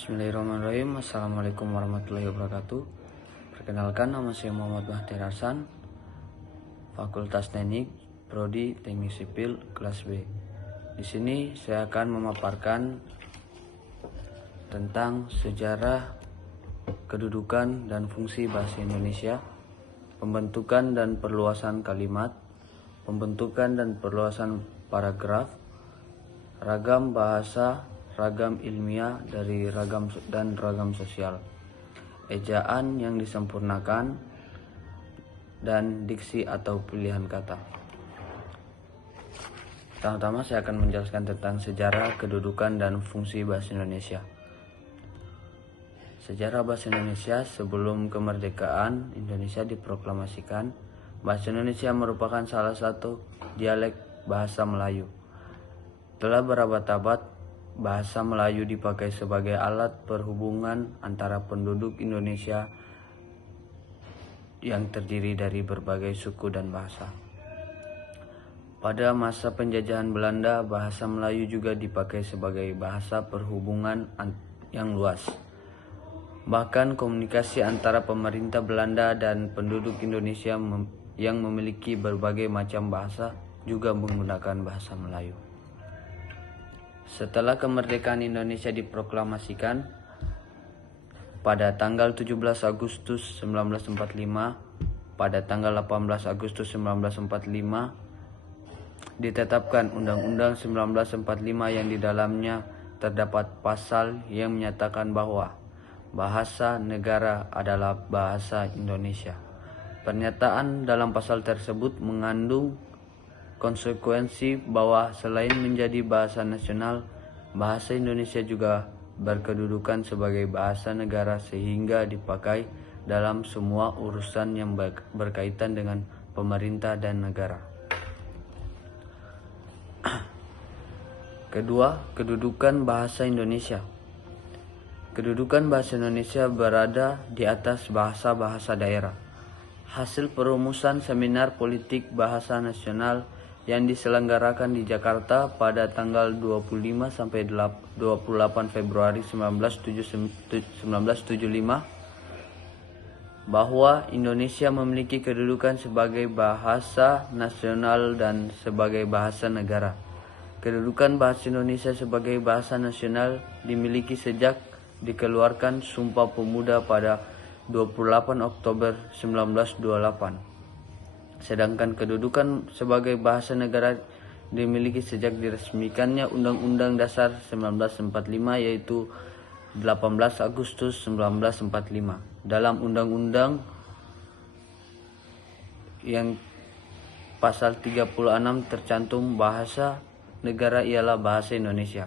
Bismillahirrahmanirrahim. Assalamualaikum warahmatullahi wabarakatuh. Perkenalkan, nama saya Muhammad Bahtiar Hasan, Fakultas Teknik, Prodi Teknik Sipil, kelas B. Di sini saya akan memaparkan tentang sejarah, kedudukan dan fungsi bahasa Indonesia, pembentukan dan perluasan kalimat, pembentukan dan perluasan paragraf, ragam bahasa, ragam ilmiah dari ragam sosial, ejaan yang disempurnakan, dan diksi atau pilihan kata. Pertama-tama saya akan menjelaskan tentang sejarah, kedudukan, dan fungsi bahasa Indonesia. Sejarah bahasa Indonesia. Sebelum kemerdekaan Indonesia diproklamasikan, bahasa Indonesia merupakan salah satu dialek bahasa Melayu. Telah berabad-abad, bahasa Melayu dipakai sebagai alat perhubungan antara penduduk Indonesia yang terdiri dari berbagai suku dan bahasa. Pada masa penjajahan Belanda, bahasa Melayu juga dipakai sebagai bahasa perhubungan yang luas. Bahkan komunikasi antara pemerintah Belanda dan penduduk Indonesia yang memiliki berbagai macam bahasa juga menggunakan bahasa Melayu. Setelah kemerdekaan Indonesia diproklamasikan pada tanggal 17 Agustus 1945, pada tanggal 18 Agustus 1945 ditetapkan Undang-Undang 1945 yang di dalamnya terdapat pasal yang menyatakan bahwa bahasa negara adalah bahasa Indonesia. Pernyataan dalam pasal tersebut mengandung konsekuensi bahwa selain menjadi bahasa nasional, bahasa Indonesia juga berkedudukan sebagai bahasa negara sehingga dipakai dalam semua urusan yang berkaitan dengan pemerintah dan negara. Kedua, kedudukan bahasa Indonesia. Kedudukan bahasa Indonesia berada di atas bahasa-bahasa daerah. Hasil perumusan seminar politik bahasa nasional yang diselenggarakan di Jakarta pada tanggal 25 sampai 28 Februari 1975 bahwa Indonesia memiliki kedudukan sebagai bahasa nasional dan sebagai bahasa negara. Kedudukan bahasa Indonesia sebagai bahasa nasional dimiliki sejak dikeluarkan Sumpah Pemuda pada 28 Oktober 1928. Sedangkan kedudukan sebagai bahasa negara dimiliki sejak diresmikannya Undang-Undang Dasar 1945 yaitu 18 Agustus 1945. Dalam undang-undang yang pasal 36 tercantum bahasa negara ialah bahasa Indonesia.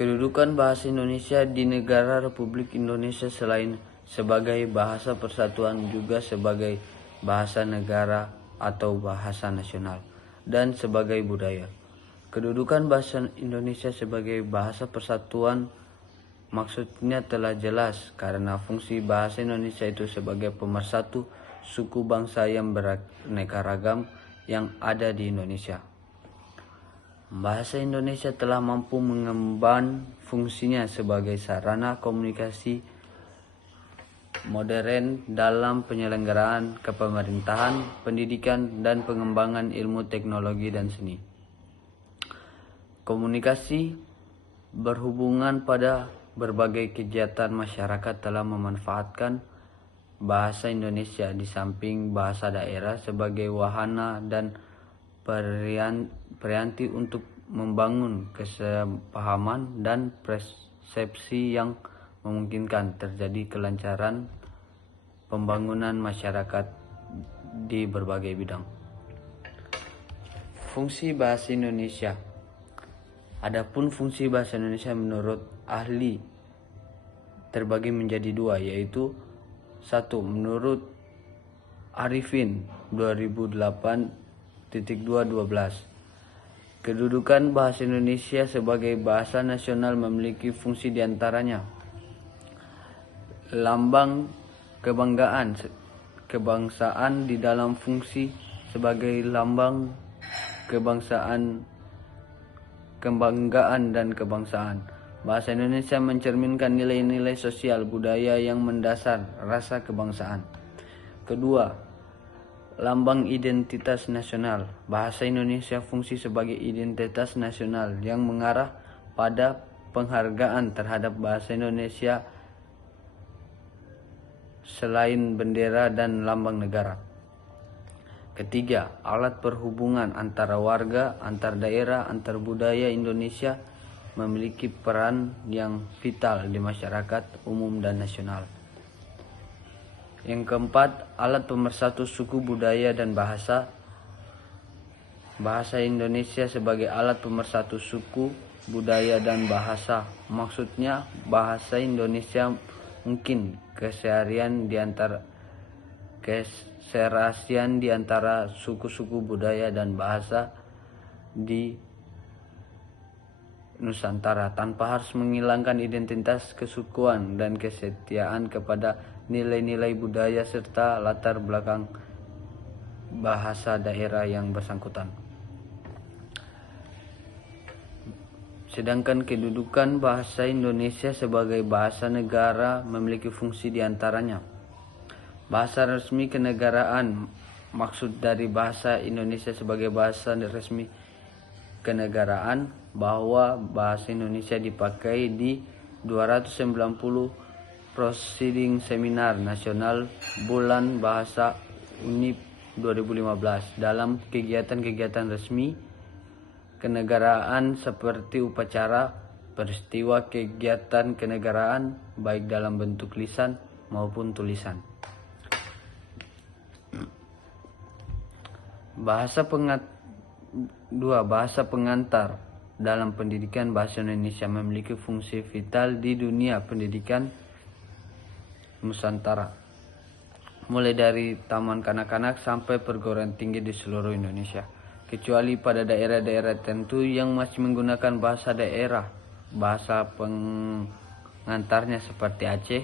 Kedudukan bahasa Indonesia di negara Republik Indonesia selain sebagai bahasa persatuan juga sebagai bahasa negara atau bahasa nasional dan sebagai budaya. Kedudukan bahasa Indonesia sebagai bahasa persatuan maksudnya telah jelas karena fungsi bahasa Indonesia itu sebagai pemersatu suku bangsa yang beraneka ragam yang ada di Indonesia. Bahasa Indonesia telah mampu mengemban fungsinya sebagai sarana komunikasi modern dalam penyelenggaraan kepemerintahan, pendidikan, dan pengembangan ilmu teknologi dan seni. Komunikasi berhubungan pada berbagai kegiatan masyarakat telah memanfaatkan bahasa Indonesia di samping bahasa daerah sebagai wahana dan perianti untuk membangun kesepahaman dan persepsi yang memungkinkan terjadi kelancaran pembangunan masyarakat di berbagai bidang. Fungsi bahasa Indonesia. Adapun fungsi bahasa Indonesia menurut ahli terbagi menjadi dua, yaitu satu, menurut Arifin 2008.212, kedudukan bahasa Indonesia sebagai bahasa nasional memiliki fungsi diantaranya lambang kebanggaan kebangsaan di dalam fungsi sebagai lambang kebangsaan, kebanggaan dan kebangsaan, Bahasa Indonesia mencerminkan nilai-nilai sosial budaya yang mendasar rasa kebangsaan. Kedua, lambang identitas nasional. Bahasa Indonesia fungsi sebagai identitas nasional yang mengarah pada penghargaan terhadap bahasa Indonesia selain bendera dan lambang negara. Ketiga, alat perhubungan antara warga, antar daerah, antar budaya Indonesia memiliki peran yang vital di masyarakat umum dan nasional. Yang keempat, alat pemersatu suku, budaya, dan bahasa. Bahasa Indonesia sebagai alat pemersatu suku, budaya, dan bahasa. Maksudnya, bahasa Indonesia mungkin keserasian di antara suku-suku budaya dan bahasa di Nusantara tanpa harus menghilangkan identitas kesukuan dan kesetiaan kepada nilai-nilai budaya serta latar belakang bahasa daerah yang bersangkutan. Sedangkan kedudukan bahasa Indonesia sebagai bahasa negara memiliki fungsi diantaranya. Bahasa resmi kenegaraan. Maksud dari bahasa Indonesia sebagai bahasa resmi kenegaraan bahwa bahasa Indonesia dipakai di 290 proceeding seminar nasional bulan bahasa UNIP 2015 dalam kegiatan-kegiatan resmi kenegaraan seperti upacara, peristiwa kegiatan kenegaraan baik dalam bentuk lisan maupun tulisan. Bahasa pengantar dalam pendidikan. Bahasa Indonesia memiliki fungsi vital di dunia pendidikan Nusantara, mulai dari taman kanak-kanak sampai perguruan tinggi di seluruh Indonesia, kecuali pada daerah-daerah tertentu yang masih menggunakan bahasa daerah. Bahasa pengantarnya seperti Aceh,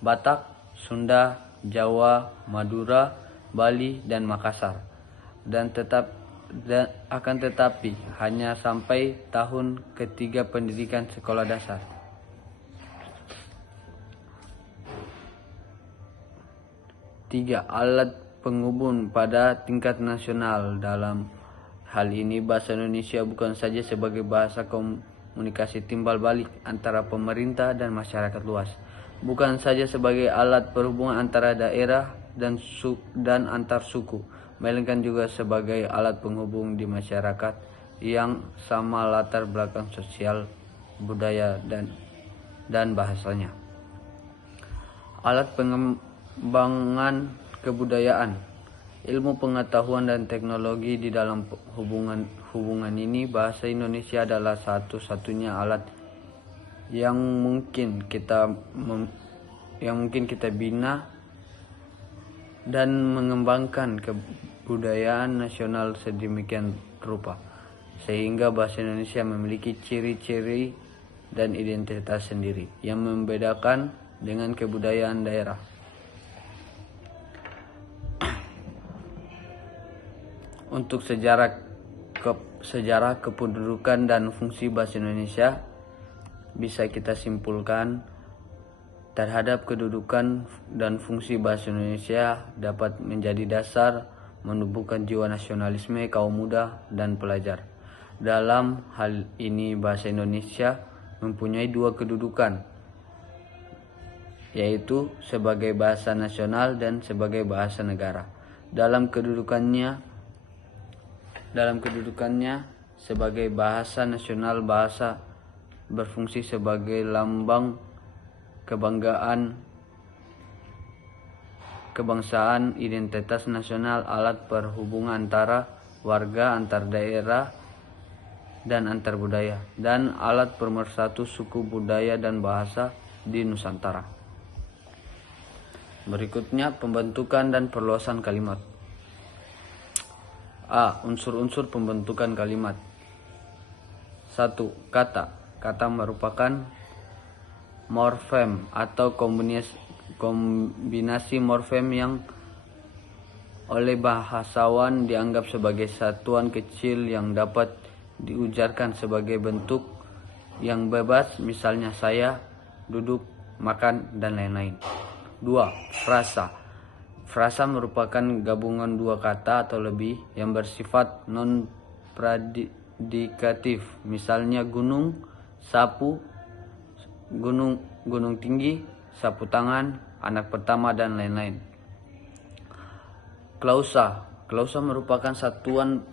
Batak, Sunda, Jawa, Madura, Bali, dan Makassar. Akan tetapi hanya sampai tahun ketiga pendidikan sekolah dasar. Tiga, alat penghubung pada tingkat nasional. Dalam hal ini bahasa Indonesia bukan saja sebagai bahasa komunikasi timbal balik antara pemerintah dan masyarakat luas, bukan saja sebagai alat perhubungan antara daerah dan antar suku, melainkan juga sebagai alat penghubung di masyarakat yang sama latar belakang sosial, budaya, dan bahasanya. Alat pengembangan kebudayaan, ilmu pengetahuan dan teknologi. Di dalam hubungan ini bahasa Indonesia adalah satu-satunya alat yang mungkin kita bina dan mengembangkan kebudayaan nasional sedemikian rupa sehingga bahasa Indonesia memiliki ciri-ciri dan identitas sendiri yang membedakan dengan kebudayaan daerah. Untuk sejarah kependudukan dan fungsi bahasa Indonesia bisa kita simpulkan terhadap kedudukan dan fungsi bahasa Indonesia dapat menjadi dasar menumbuhkan jiwa nasionalisme kaum muda dan pelajar. Dalam hal ini bahasa Indonesia mempunyai dua kedudukan, yaitu sebagai bahasa nasional dan sebagai bahasa negara. Dalam kedudukannya sebagai bahasa nasional, bahasa berfungsi sebagai lambang kebangsaan, identitas nasional, alat perhubungan antara warga, antar daerah, dan antar budaya, dan alat pemersatu suku, budaya, dan bahasa di Nusantara. Berikutnya pembentukan dan perluasan kalimat. A. Unsur-unsur pembentukan kalimat. 1. Kata merupakan morfem atau kombinasi morfem yang oleh bahasawan dianggap sebagai satuan kecil yang dapat diujarkan sebagai bentuk yang bebas, misalnya saya, duduk, makan, dan lain-lain. 2. Frasa. Frasa merupakan gabungan dua kata atau lebih yang bersifat non-predikatif, misalnya gunung, sapu, gunung tinggi, sapu tangan, anak pertama, dan lain-lain. Klausa. Klausa merupakan satuan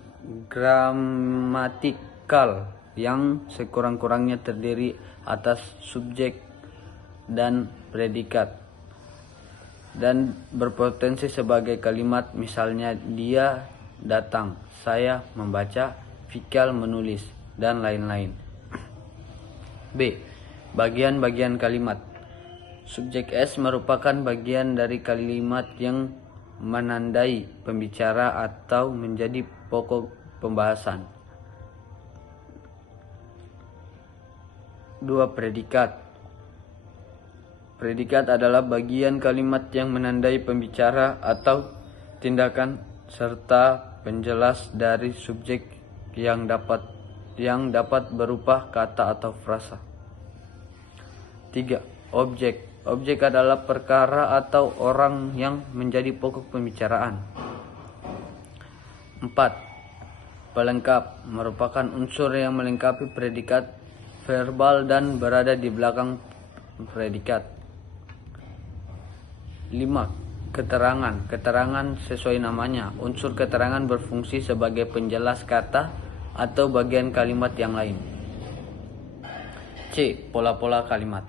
gramatikal yang sekurang-kurangnya terdiri atas subjek dan predikat dan berpotensi sebagai kalimat, misalnya dia datang, saya membaca, Fikal menulis, dan lain-lain. B. Bagian-bagian kalimat. Subjek S merupakan bagian dari kalimat yang menandai pembicara atau menjadi pokok pembahasan. 2. Predikat. Predikat adalah bagian kalimat yang menandai pembicara atau tindakan serta penjelas dari subjek yang dapat berupa kata atau frasa. 3. Objek. Objek adalah perkara atau orang yang menjadi pokok pembicaraan. 4. Pelengkap merupakan unsur yang melengkapi predikat verbal dan berada di belakang predikat. 5. Keterangan. Keterangan sesuai namanya. Unsur keterangan berfungsi sebagai penjelas kata atau bagian kalimat yang lain. C. Pola-pola kalimat.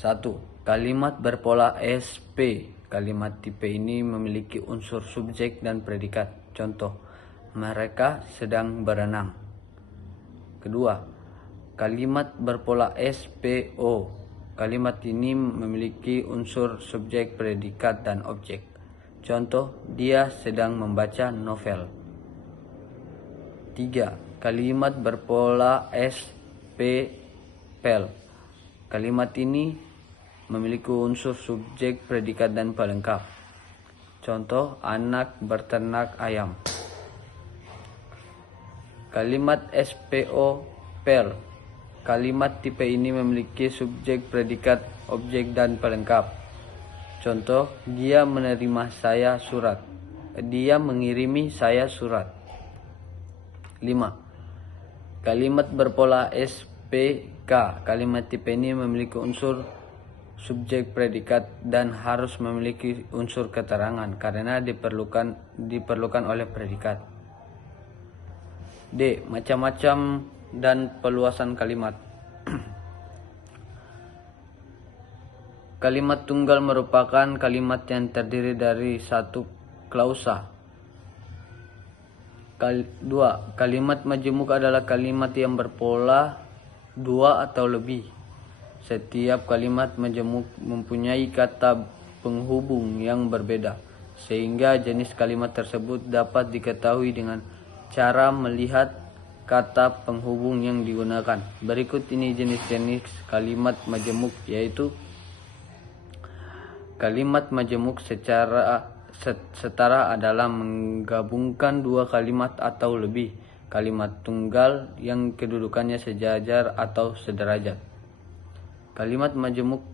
1. Kalimat berpola SP. Kalimat tipe ini memiliki unsur subjek dan predikat. Contoh, mereka sedang berenang. Kedua, kalimat berpola SPO. Kalimat ini memiliki unsur subjek, predikat, dan objek. Contoh, dia sedang membaca novel. 3. Kalimat berpola SPPL. Kalimat ini memiliki unsur subjek, predikat, dan pelengkap. Contoh, anak berternak ayam. Kalimat SPOPL. Kalimat tipe ini memiliki subjek, predikat, objek, dan pelengkap. Contoh, dia menerima saya surat. Dia mengirimi saya surat. 5. Kalimat berpola SPK. Kalimat tipe ini memiliki unsur subjek, predikat, dan harus memiliki unsur keterangan karena diperlukan oleh predikat. D. Macam-macam dan peluasan kalimat. Kalimat tunggal merupakan kalimat yang terdiri dari satu klausa. 2. Kalimat majemuk adalah kalimat yang berpola 2 atau lebih. Setiap kalimat majemuk mempunyai kata penghubung yang berbeda, sehingga jenis kalimat tersebut dapat diketahui dengan cara melihat kata penghubung yang digunakan. Berikut ini jenis-jenis kalimat majemuk, yaitu kalimat majemuk secara setara adalah menggabungkan dua kalimat atau lebih. Kalimat tunggal yang kedudukannya sejajar atau sederajat. Kalimat majemuk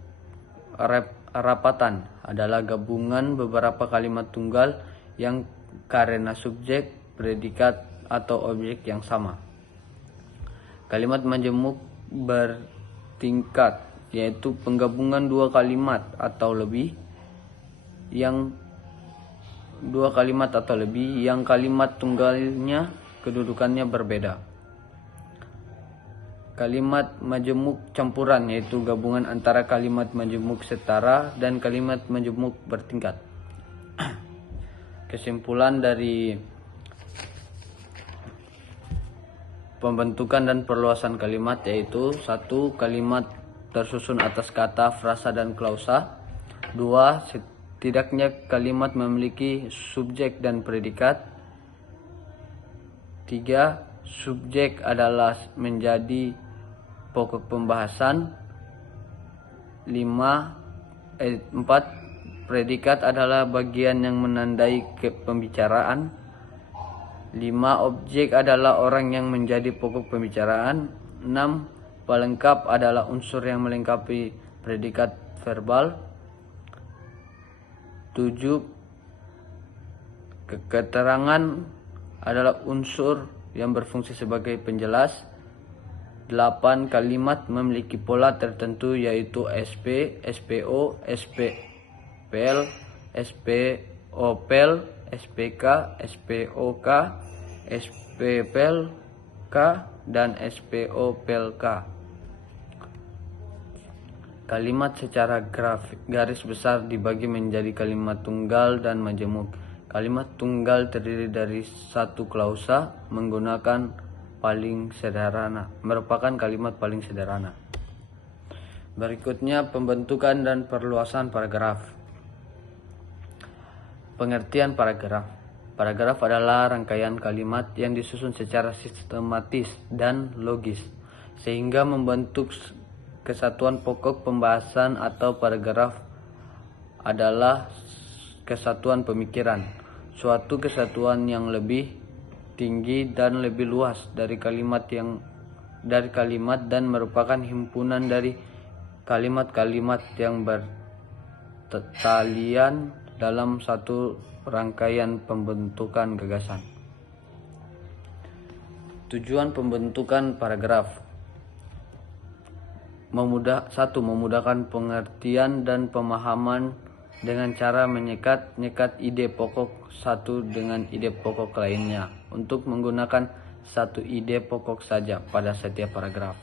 rapatan adalah gabungan beberapa kalimat tunggal yang karena subjek, predikat, atau objek yang sama. Kalimat majemuk bertingkat, yaitu penggabungan dua kalimat atau lebih yang kalimat tunggalnya kedudukannya berbeda. Kalimat majemuk campuran, yaitu gabungan antara kalimat majemuk setara dan kalimat majemuk bertingkat. Kesimpulan dari pembentukan dan perluasan kalimat yaitu: 1. Kalimat tersusun atas kata, frasa, dan klausa. 2. Setidaknya kalimat memiliki subjek dan predikat. 3. Subjek adalah menjadi pokok pembahasan. 4. Predikat adalah bagian yang menandai pembicaraan. 5. Objek adalah orang yang menjadi pokok pembicaraan. 6. pelengkap adalah unsur yang melengkapi predikat verbal. 7. Keterangan adalah unsur yang berfungsi sebagai penjelas. 8. Kalimat memiliki pola tertentu yaitu SP, SPO, SPPL, SPOPL, SPK, SPOK, SPPLK, dan SPOPLK. Kalimat secara garis besar dibagi menjadi kalimat tunggal dan majemuk. Kalimat tunggal terdiri dari satu klausa merupakan kalimat paling sederhana. Berikutnya pembentukan dan perluasan paragraf. Pengertian paragraf. Paragraf adalah rangkaian kalimat yang disusun secara sistematis dan logis sehingga membentuk kesatuan pokok pembahasan. Atau paragraf adalah kesatuan pemikiran, suatu kesatuan yang lebih tinggi dan lebih luas dari kalimat dan merupakan himpunan dari kalimat-kalimat yang bertalian dalam satu rangkaian pembentukan gagasan. Tujuan pembentukan paragraf. 1. Memudahkan pengertian dan pemahaman dengan cara menyekat ide pokok satu dengan ide pokok lainnya untuk menggunakan satu ide pokok saja pada setiap paragraf.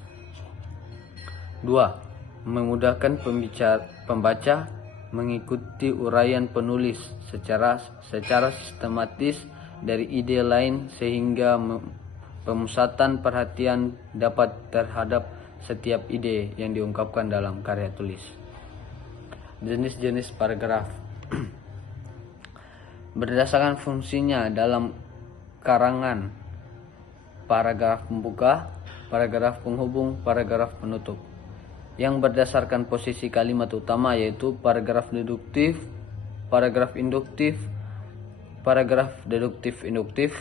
2. Memudahkan pembaca mengikuti uraian penulis secara sistematis dari ide lain sehingga pemusatan perhatian dapat terhadap setiap ide yang diungkapkan dalam karya tulis. Jenis-jenis paragraf. Berdasarkan fungsinya dalam karangan: paragraf pembuka, paragraf penghubung, paragraf penutup. Yang berdasarkan posisi kalimat utama yaitu paragraf deduktif, paragraf induktif, paragraf deduktif-induktif,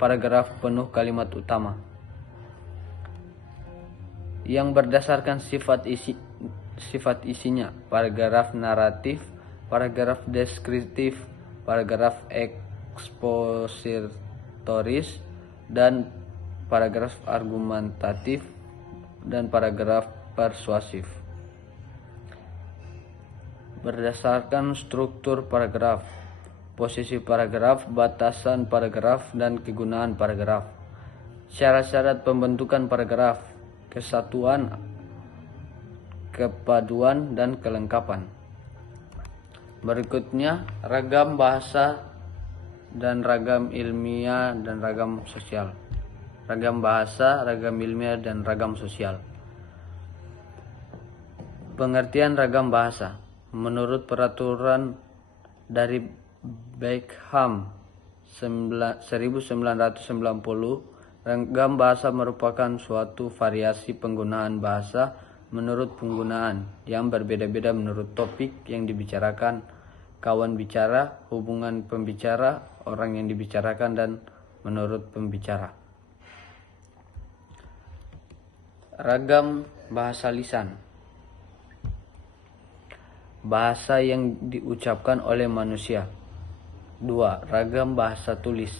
paragraf penuh kalimat utama. Yang berdasarkan sifat isinya: paragraf naratif, paragraf deskriptif, paragraf ekspositoris, dan paragraf argumentatif, dan paragraf persuasif. Berdasarkan struktur paragraf, posisi paragraf, batasan paragraf, dan kegunaan paragraf. Syarat-syarat pembentukan paragraf: kesatuan, kepaduan, dan kelengkapan. Berikutnya ragam bahasa dan ragam ilmiah dan ragam sosial. Ragam bahasa, ragam ilmiah, dan ragam sosial. Pengertian ragam bahasa. Menurut peraturan dari Beckham 1990, ragam bahasa merupakan suatu variasi penggunaan bahasa menurut penggunaan yang berbeda-beda menurut topik yang dibicarakan, kawan bicara, hubungan pembicara, orang yang dibicarakan, dan menurut pembicara. Ragam bahasa lisan. Bahasa yang diucapkan oleh manusia. 2. Ragam bahasa tulis.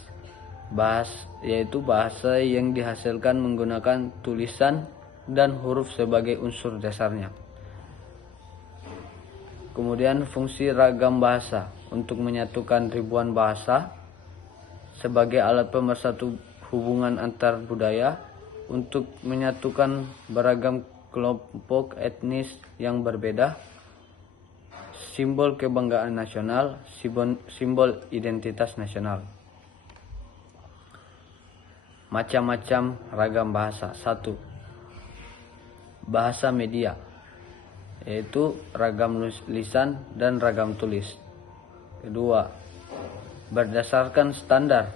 Yaitu bahasa yang dihasilkan menggunakan tulisan dan huruf sebagai unsur dasarnya. Kemudian fungsi ragam bahasa untuk menyatukan ribuan bahasa sebagai alat pemersatu hubungan antar budaya, untuk menyatukan beragam kelompok etnis yang berbeda, simbol kebanggaan nasional, simbol identitas nasional. Macam-macam ragam bahasa. 1. Bahasa media, yaitu ragam lisan dan ragam tulis. 2. Berdasarkan standar,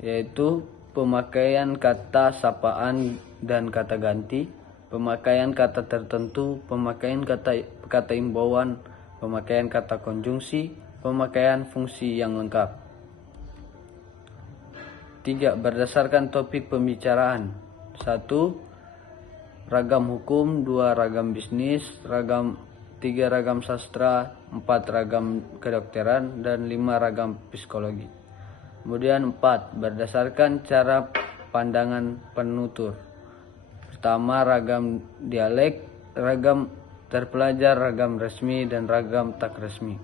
yaitu pemakaian kata sapaan dan kata ganti, pemakaian kata tertentu, pemakaian kata imbauan, pemakaian kata konjungsi, pemakaian fungsi yang lengkap. 3. Berdasarkan topik pembicaraan. 1. ragam hukum, 2 ragam bisnis, 3 ragam sastra, 4 ragam kedokteran, dan 5 ragam psikologi. Kemudian 4, berdasarkan cara pandangan penutur. Pertama, ragam dialek, ragam terpelajar, ragam resmi, dan ragam tak resmi.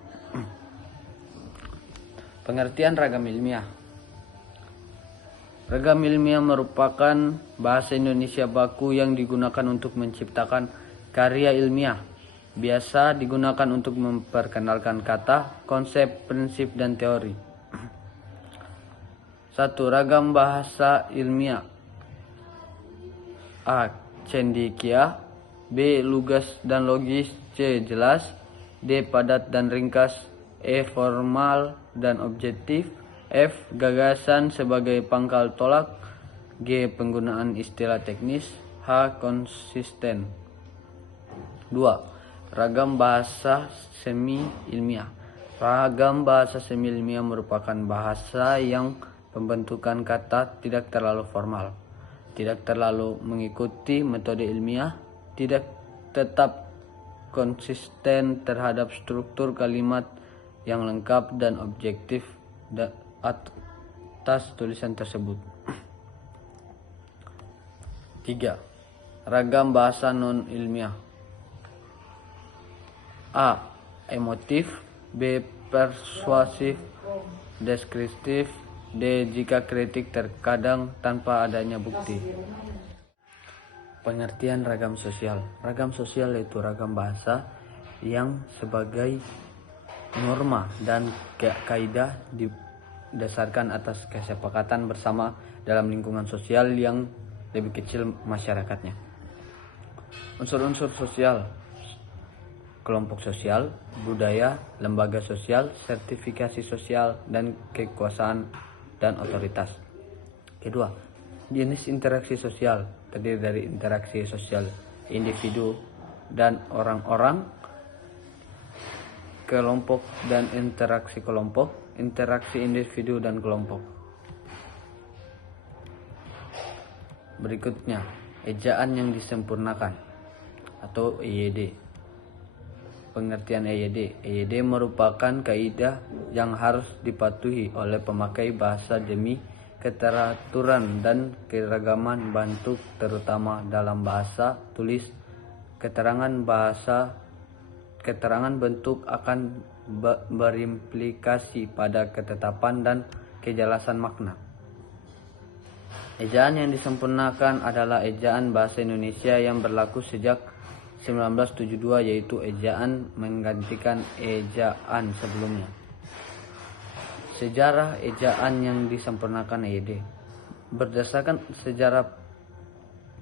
Pengertian ragam ilmiah. Ragam ilmiah merupakan bahasa Indonesia baku yang digunakan untuk menciptakan karya ilmiah. Biasa digunakan untuk memperkenalkan kata, konsep, prinsip, dan teori. 1. Ragam bahasa ilmiah. A. Cendekia. B. Lugas dan logis. C. Jelas. D. Padat dan ringkas. E. Formal dan objektif. F. Gagasan sebagai pangkal tolak. G. Penggunaan istilah teknis. H. Konsisten. 2. Ragam bahasa semi ilmiah. Ragam bahasa semi ilmiah merupakan bahasa yang pembentukan kata tidak terlalu formal, tidak terlalu mengikuti metode ilmiah, tidak tetap konsisten terhadap struktur kalimat yang lengkap dan objektif atas tulisan tersebut. 3. Ragam bahasa non ilmiah. A. Emotif. B. Persuasif. Deskriptif. D. Jika kritik terkadang tanpa adanya bukti. Pengertian ragam sosial. Ragam sosial yaitu ragam bahasa yang sebagai norma dan kaidah didasarkan atas kesepakatan bersama dalam lingkungan sosial yang lebih kecil masyarakatnya. Unsur-unsur sosial: kelompok sosial, budaya, lembaga sosial, sertifikasi sosial, dan kekuasaan dan otoritas. Kedua, jenis interaksi sosial terdiri dari interaksi sosial individu dan orang-orang, kelompok dan interaksi kelompok, interaksi individu dan kelompok. Berikutnya, ejaan yang disempurnakan atau EYD. Pengertian EYD. EYD merupakan kaidah yang harus dipatuhi oleh pemakai bahasa demi keteraturan dan keragaman bentuk, terutama dalam bahasa tulis. Keterangan bentuk akan berimplikasi pada ketetapan dan kejelasan makna. Ejaan yang disempurnakan adalah ejaan bahasa Indonesia yang berlaku sejak 1972, yaitu ejaan menggantikan ejaan sebelumnya. Sejarah ejaan yang disempurnakan EYD.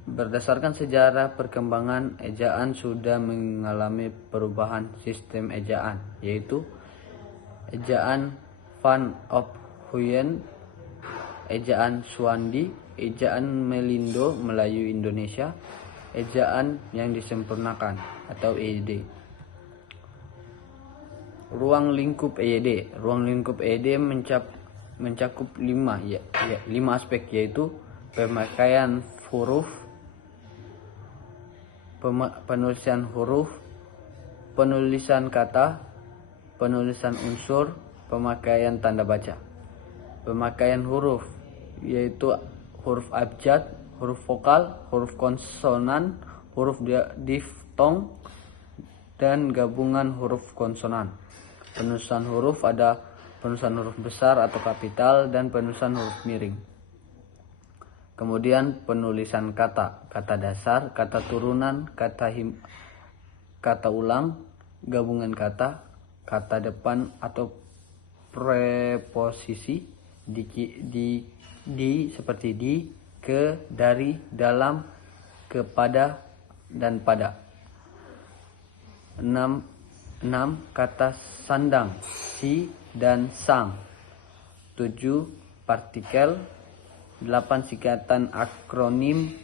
Berdasarkan sejarah perkembangan ejaan sudah mengalami perubahan sistem ejaan, yaitu ejaan Van op Huyen, ejaan Suwandi, ejaan Melindo Melayu Indonesia, ejaan yang disempurnakan atau EYD. Ruang lingkup EYD. Ruang lingkup EYD mencakup 5 aspek, yaitu pemakaian huruf, penulisan huruf, penulisan kata, penulisan unsur, pemakaian tanda baca. Pemakaian huruf yaitu huruf abjad, huruf vokal, huruf konsonan, huruf diftong, dan gabungan huruf konsonan. Penulisan huruf ada penulisan huruf besar atau kapital dan penulisan huruf miring. Kemudian penulisan kata, kata dasar, kata turunan, kata ulang, gabungan kata, kata depan atau preposisi, seperti di, ke, dari, dalam, kepada, dan pada. 6 kata sandang, si dan sang. 7 partikel. 8 singkatan akronim,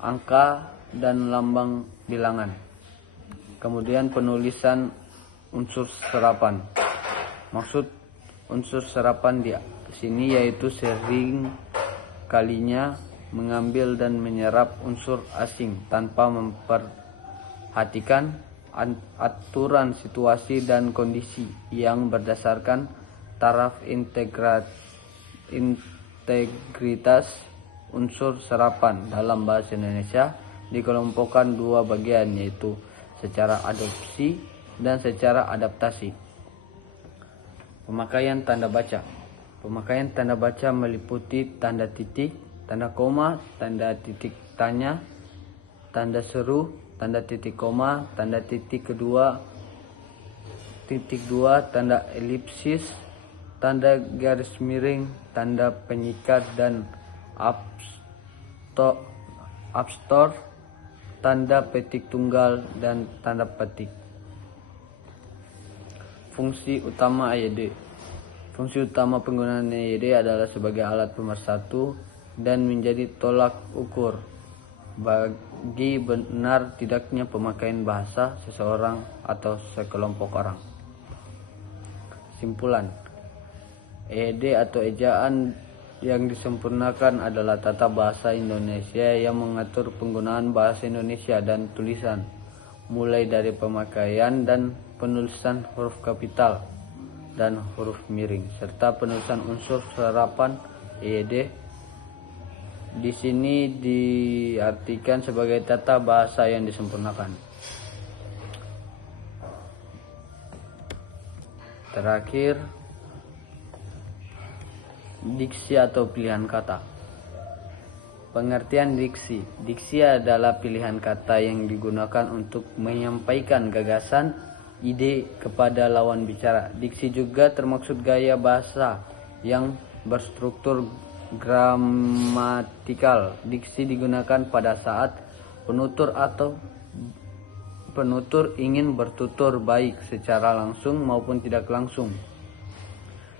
angka, dan lambang bilangan. Kemudian penulisan unsur serapan. Maksud unsur serapan di sini yaitu sering kalinya mengambil dan menyerap unsur asing tanpa memperhatikan aturan situasi dan kondisi yang berdasarkan taraf integritas unsur serapan. Dalam bahasa Indonesia dikelompokkan dua bagian, yaitu secara adopsi dan secara adaptasi. Pemakaian tanda baca. Pemakaian tanda baca meliputi tanda titik, tanda koma, tanda titik tanya, tanda seru, tanda titik koma, tanda titik kedua, titik dua, tanda elipsis, tanda garis miring, tanda penyikat dan abstor, tanda petik tunggal, dan tanda petik. Fungsi utama AYD. Fungsi utama penggunaan AYD adalah sebagai alat pemersatu dan menjadi tolak ukur bagi benar tidaknya pemakaian bahasa seseorang atau sekelompok orang. Simpulan, AYD atau ejaan yang disempurnakan adalah tata bahasa Indonesia yang mengatur penggunaan bahasa Indonesia dan tulisan, mulai dari pemakaian dan penulisan huruf kapital dan huruf miring, serta penulisan unsur serapan. AYD di sini diartikan sebagai tata bahasa yang disempurnakan. Terakhir, diksi atau pilihan kata. Pengertian diksi. Diksi adalah pilihan kata yang digunakan untuk menyampaikan gagasan, ide kepada lawan bicara. Diksi juga termaksud gaya bahasa yang berstruktur gramatikal. Diksi digunakan pada saat penutur ingin bertutur baik secara langsung maupun tidak langsung.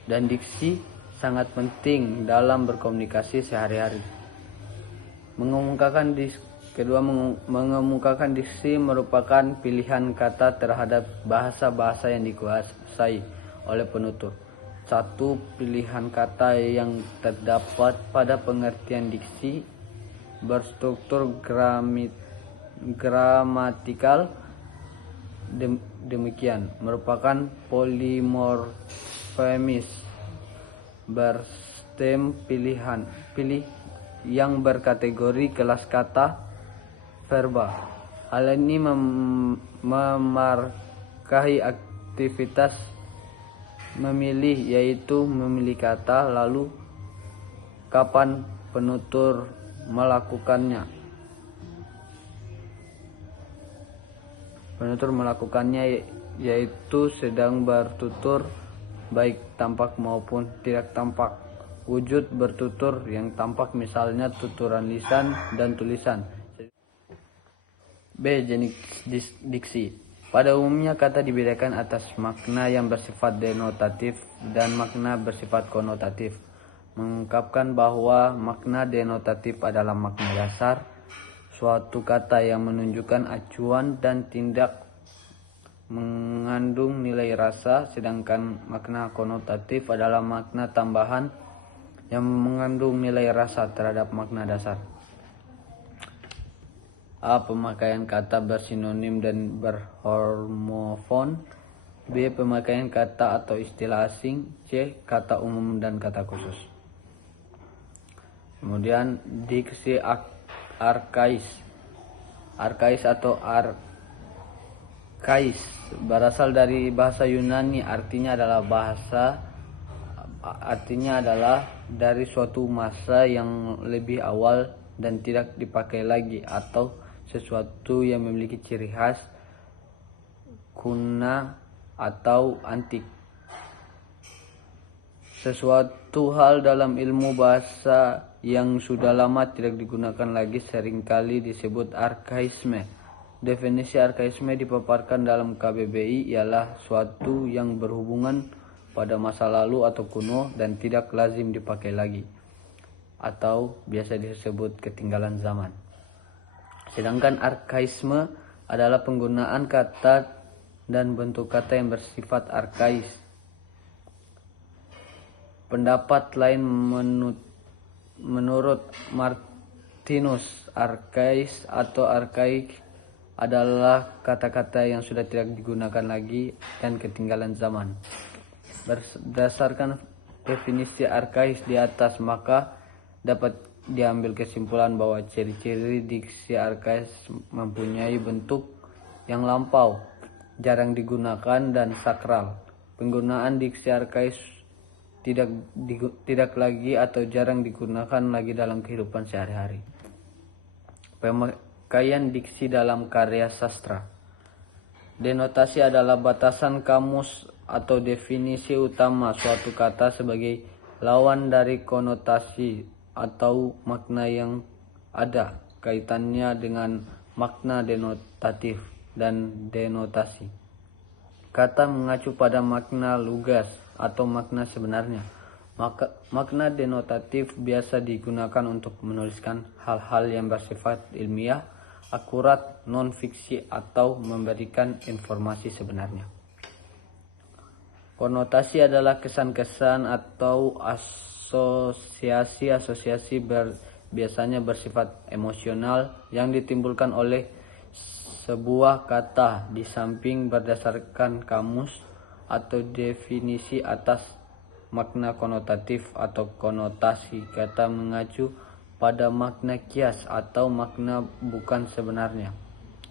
Dan diksi sangat penting dalam berkomunikasi sehari-hari. Mengemukakan diksi merupakan pilihan kata terhadap bahasa-bahasa yang dikuasai oleh penutur. Satu pilihan kata yang terdapat pada pengertian diksi berstruktur gramatikal demikian merupakan polimorfemis berstem pilih yang berkategori kelas kata verba. Hal ini memarkai aktivitas memilih, yaitu memilih kata, lalu kapan penutur melakukannya. Penutur melakukannya yaitu sedang bertutur, baik tampak maupun tidak tampak. Wujud bertutur yang tampak misalnya tuturan lisan dan tulisan. B. Jenis diksi. Pada umumnya kata dibedakan atas makna yang bersifat denotatif dan makna bersifat konotatif. Mengungkapkan bahwa makna denotatif adalah makna dasar suatu kata yang menunjukkan acuan dan tindak mengandung nilai rasa, sedangkan makna konotatif adalah makna tambahan yang mengandung nilai rasa terhadap makna dasar. A. Pemakaian kata bersinonim dan berhomofon. B. Pemakaian kata atau istilah asing. C. Kata umum dan kata khusus. Kemudian diksi arkais. Arkais atau arkais berasal dari bahasa Yunani, artinya adalah dari suatu masa yang lebih awal dan tidak dipakai lagi, atau sesuatu yang memiliki ciri khas kuna atau antik. Sesuatu hal dalam ilmu bahasa yang sudah lama tidak digunakan lagi seringkali disebut arkaisme. Definisi arkaisme dipaparkan dalam KBBI ialah suatu yang berhubungan pada masa lalu atau kuno dan tidak lazim dipakai lagi, atau biasa disebut ketinggalan zaman. Sedangkan arkaisme adalah penggunaan kata dan bentuk kata yang bersifat arkais. Pendapat lain menurut tinus, arkais atau arkaik adalah kata-kata yang sudah tidak digunakan lagi dan ketinggalan zaman. Berdasarkan definisi arkais di atas, maka dapat diambil kesimpulan bahwa ciri-ciri diksi arkais mempunyai bentuk yang lampau, jarang digunakan, dan sakral. Penggunaan diksi arkais tidak lagi atau jarang digunakan lagi dalam kehidupan sehari-hari. Pemakaian diksi dalam karya sastra. Denotasi adalah batasan kamus atau definisi utama suatu kata sebagai lawan dari konotasi atau makna yang ada kaitannya dengan makna denotatif dan denotasi. Kata mengacu pada makna lugas atau makna sebenarnya. Makna denotatif biasa digunakan untuk menuliskan hal-hal yang bersifat ilmiah, akurat, non-fiksi, atau memberikan informasi sebenarnya. Konotasi adalah kesan-kesan atau asosiasi biasanya bersifat emosional yang ditimbulkan oleh sebuah kata di samping berdasarkan kamus atau definisi atas makna konotatif atau konotasi. Kata mengacu pada makna kias atau makna bukan sebenarnya.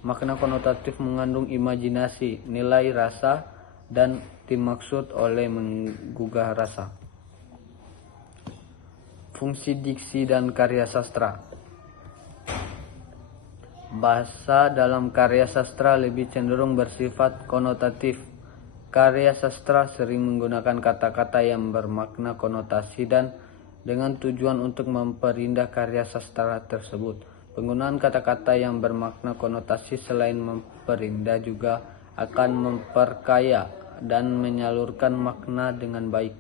Makna konotatif mengandung imajinasi, nilai rasa, dan dimaksud oleh menggugah rasa. Fungsi diksi dan karya sastra. Bahasa dalam karya sastra lebih cenderung bersifat konotatif. Karya sastra sering menggunakan kata-kata yang bermakna konotasi dan dengan tujuan untuk memperindah karya sastra tersebut. Penggunaan kata-kata yang bermakna konotasi selain memperindah juga akan memperkaya dan menyalurkan makna dengan baik.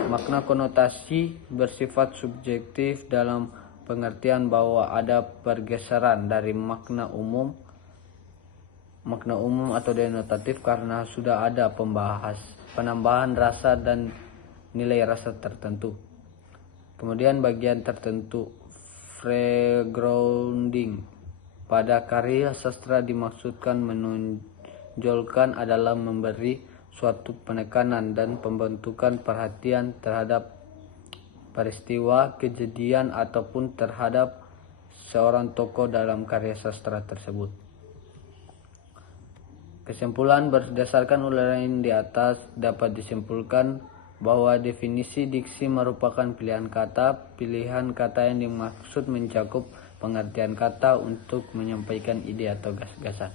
Makna konotasi bersifat subjektif dalam pengertian bahwa ada pergeseran dari makna umum atau denotatif karena sudah ada penambahan rasa dan nilai rasa tertentu. Kemudian bagian tertentu, foregrounding pada karya sastra dimaksudkan menonjolkan adalah memberi suatu penekanan dan pembentukan perhatian terhadap peristiwa, kejadian, ataupun terhadap seorang tokoh dalam karya sastra tersebut. Kesimpulan berdasarkan uraian di atas dapat disimpulkan bahwa definisi diksi merupakan pilihan kata yang dimaksud mencakup pengertian kata untuk menyampaikan ide atau gagasan.